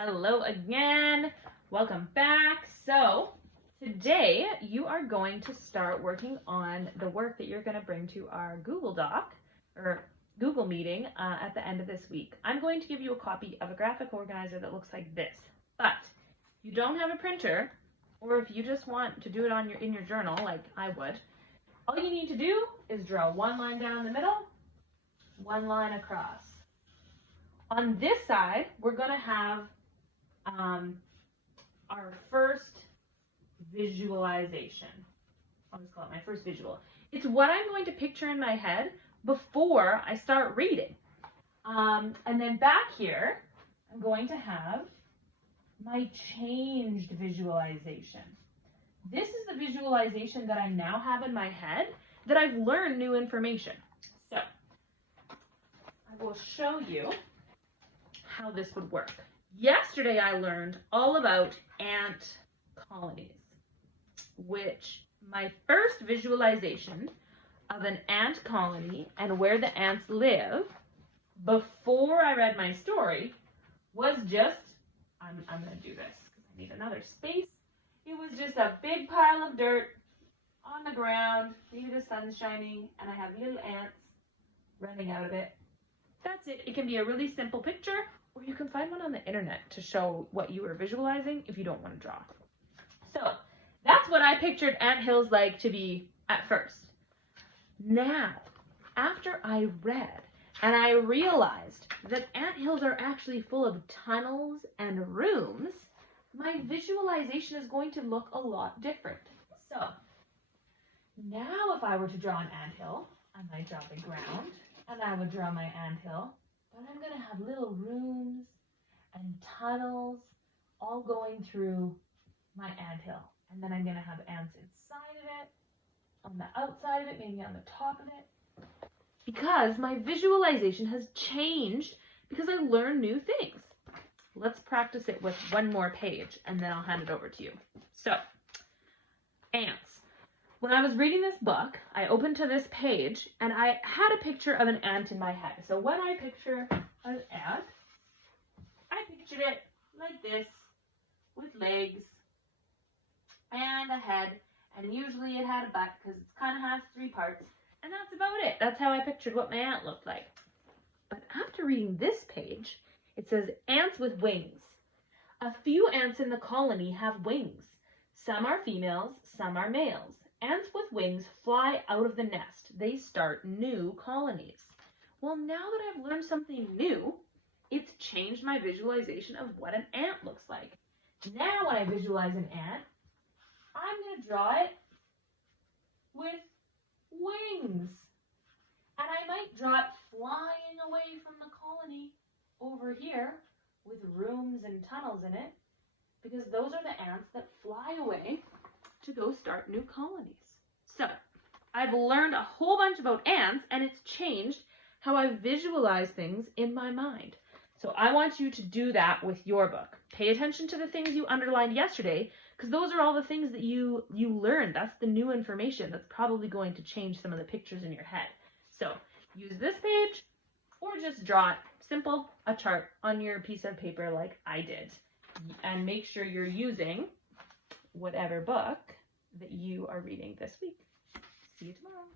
Hello again. Welcome back. So today you are going to start working on the work that you're going to bring to our Google Doc or Google meeting at the end of this week. I'm going to give you a copy of a graphic organizer that looks like this, but if you don't have a printer, or if you just want to do it on in your journal like I would, all you need to do is draw one line down the middle, one line across. On this side, we're going to have our first visualization. I'll just call it my first visual. It's what I'm going to picture in my head before I start reading. And then back here, I'm going to have my changed visualization. This is the visualization that I now have in my head that I've learned new information. So I will show you how this would work. Yesterday I learned all about ant colonies, which my first visualization of an ant colony and where the ants live before I read my story was just, I'm going to do this because I need another space. It was just a big pile of dirt on the ground, maybe the sun's shining, and I have little ants running out of it. That's it. It can be a really simple picture, or you can find one on the internet to show what you were visualizing if you don't want to draw. So that's what I pictured anthills like to be at first. Now, after I read and I realized that anthills are actually full of tunnels and rooms, my visualization is going to look a lot different. So now if I were to draw an anthill, I might draw the ground and I would draw my anthill. But I'm going to have little rooms and tunnels all going through my anthill. And then I'm going to have ants inside of it, on the outside of it, maybe on the top of it. Because my visualization has changed because I learned new things. Let's practice it with one more page and then I'll hand it over to you. So, ants. When I was reading this book, I opened to this page and I had a picture of an ant in my head. So when I picture an ant, I pictured it like this, with legs and a head, and usually it had a butt because it kind of has three parts, and that's about it. That's how I pictured what my ant looked like. But after reading this page, it says ants with wings. A few ants in the colony have wings. Some are females, some are males. Ants with wings fly out of the nest. They start new colonies. Well, now that I've learned something new, it's changed my visualization of what an ant looks like. Now when I visualize an ant, I'm going to draw it with wings. And I might draw it flying away from the colony over here with rooms and tunnels in it, because those are the ants that fly away to go start new colonies. So I've learned a whole bunch about ants, and it's changed how I visualize things in my mind. So I want you to do that with your book. Pay attention to the things you underlined yesterday, because those are all the things that you learned. That's the new information that's probably going to change some of the pictures in your head. So use this page or just draw it simple, a chart on your piece of paper like I did. And make sure you're using whatever book that you are reading this week. See you tomorrow.